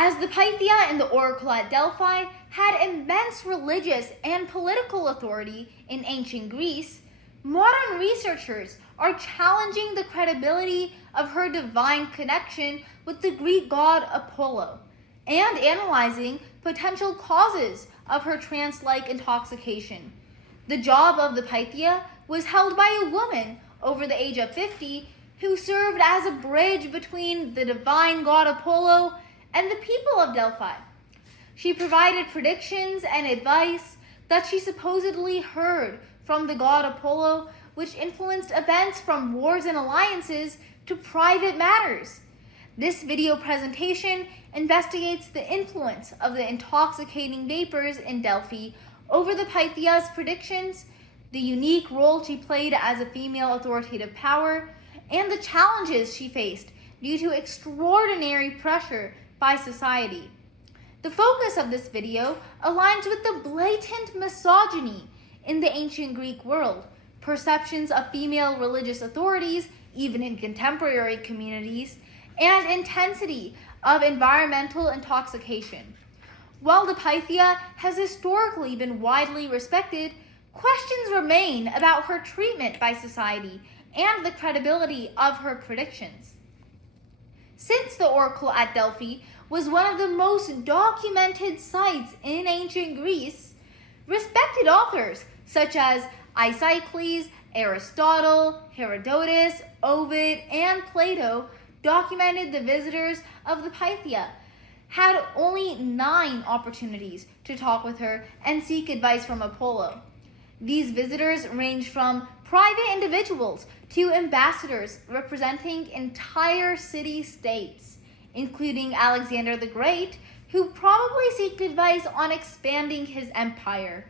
As the Pythia and the oracle at Delphi had immense religious and political authority in ancient Greece, modern researchers are challenging the credibility of her divine connection with the Greek god Apollo and analyzing potential causes of her trance-like intoxication. The job of the Pythia was held by a woman over the age of 50 who served as a bridge between the divine god Apollo and the people of Delphi. She provided predictions and advice that she supposedly heard from the god Apollo, which influenced events from wars and alliances to private matters. This video presentation investigates the influence of the intoxicating vapors in Delphi over the Pythia's predictions, the unique role she played as a female authoritative power, and the challenges she faced due to extraordinary pressure by society. The focus of this video aligns with the blatant misogyny in the ancient Greek world, perceptions of female religious authorities, even in contemporary communities, and intensity of environmental intoxication. While the Pythia has historically been widely respected, questions remain about her treatment by society and the credibility of her predictions. Since the oracle at Delphi was one of the most documented sites in ancient Greece, respected authors such as Aeschylus, Aristotle, Herodotus, Ovid, and Plato documented the visitors of the Pythia had only 9 opportunities to talk with her and seek advice from Apollo. These visitors ranged from private individuals to ambassadors representing entire city-states, including Alexander the Great, who probably sought advice on expanding his empire.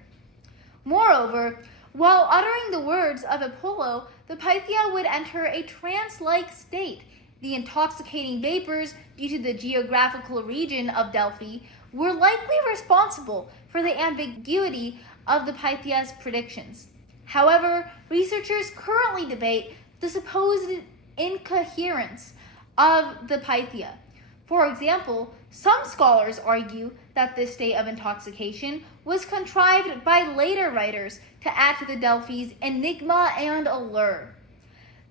Moreover, while uttering the words of Apollo, the Pythia would enter a trance-like state. The intoxicating vapors, due to the geographical region of Delphi, were likely responsible for the ambiguity of the Pythia's predictions. However, researchers currently debate the supposed incoherence of the Pythia. For example, some scholars argue that this state of intoxication was contrived by later writers to add to the Delphi's enigma and allure.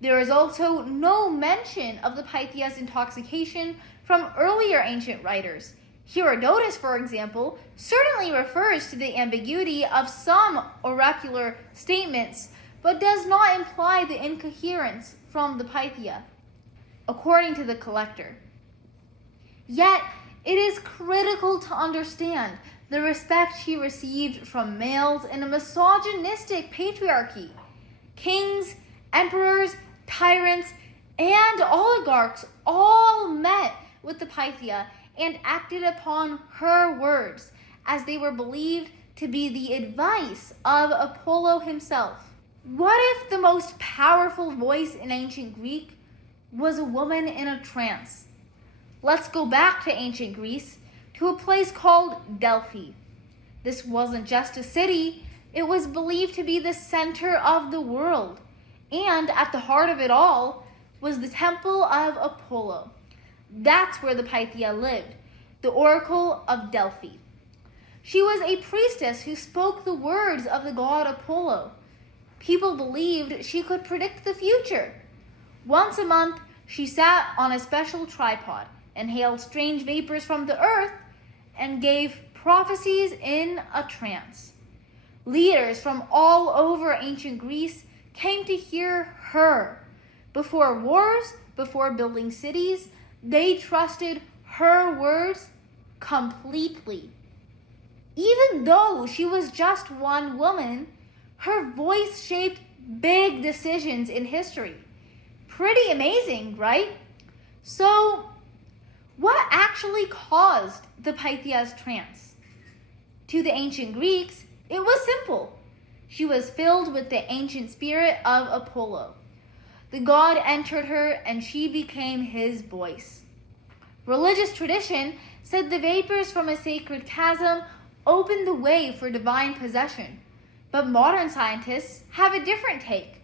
There is also no mention of the Pythia's intoxication from earlier ancient writers. Herodotus, for example, certainly refers to the ambiguity of some oracular statements, but does not imply the incoherence from the Pythia, according to the collector. Yet, it is critical to understand the respect she received from males in a misogynistic patriarchy. Kings, emperors, tyrants, and oligarchs all met with the Pythia and acted upon her words, as they were believed to be the advice of Apollo himself. What if the most powerful voice in ancient Greek was a woman in a trance? Let's go back to ancient Greece, to a place called Delphi. This wasn't just a city, it was believed to be the center of the world. And at the heart of it all was the temple of Apollo. That's where the Pythia lived, the oracle of Delphi. She was a priestess who spoke the words of the god Apollo. People believed she could predict the future. Once a month, she sat on a special tripod, inhaled strange vapors from the earth, and gave prophecies in a trance. Leaders from all over ancient Greece came to hear her. Before wars, before building cities, they trusted her words completely. Even though she was just one woman, her voice shaped big decisions in history. Pretty amazing, right? So, what actually caused the Pythia's trance? To the ancient Greeks, it was simple. She was filled with the ancient spirit of Apollo. The god entered her and she became his voice. Religious tradition said the vapors from a sacred chasm opened the way for divine possession. But modern scientists have a different take.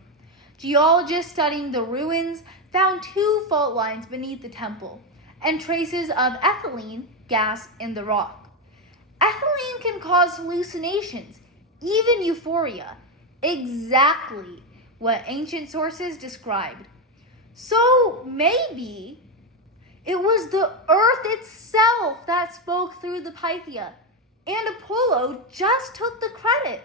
Geologists studying the ruins found 2 fault lines beneath the temple, and traces of ethylene gas in the rock. Ethylene can cause hallucinations, even euphoria, exactly what ancient sources described. So maybe it was the earth itself that spoke through the Pythia, and Apollo just took the credit.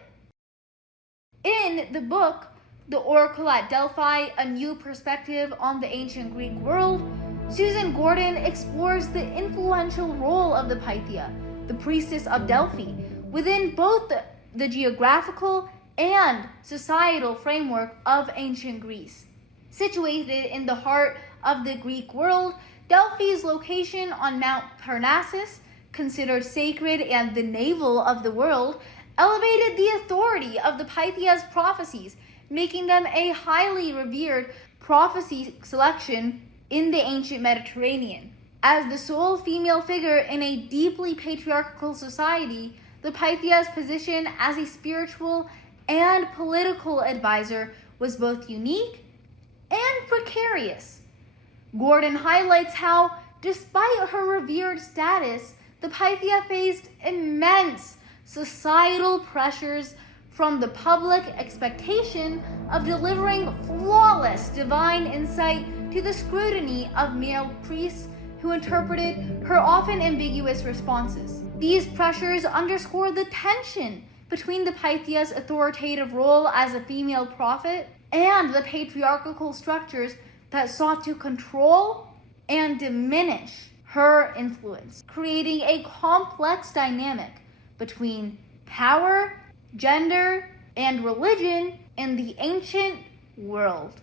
In the book, The Oracle at Delphi, A New Perspective on the Ancient Greek World, Susan Gordon explores the influential role of the Pythia, the priestess of Delphi, within both the geographical and societal framework of ancient Greece. Situated in the heart of the Greek world, Delphi's location on Mount Parnassus, considered sacred and the navel of the world, elevated the authority of the Pythia's prophecies, making them a highly revered prophecy selection in the ancient Mediterranean. As the sole female figure in a deeply patriarchal society, the Pythia's position as a spiritual and political advisor was both unique and precarious. Gordon highlights how, despite her revered status, the Pythia faced immense societal pressures from the public expectation of delivering flawless divine insight to the scrutiny of male priests who interpreted her often ambiguous responses. These pressures underscore the tension between the Pythia's authoritative role as a female prophet and the patriarchal structures that sought to control and diminish her influence, creating a complex dynamic between power, gender, and religion in the ancient world.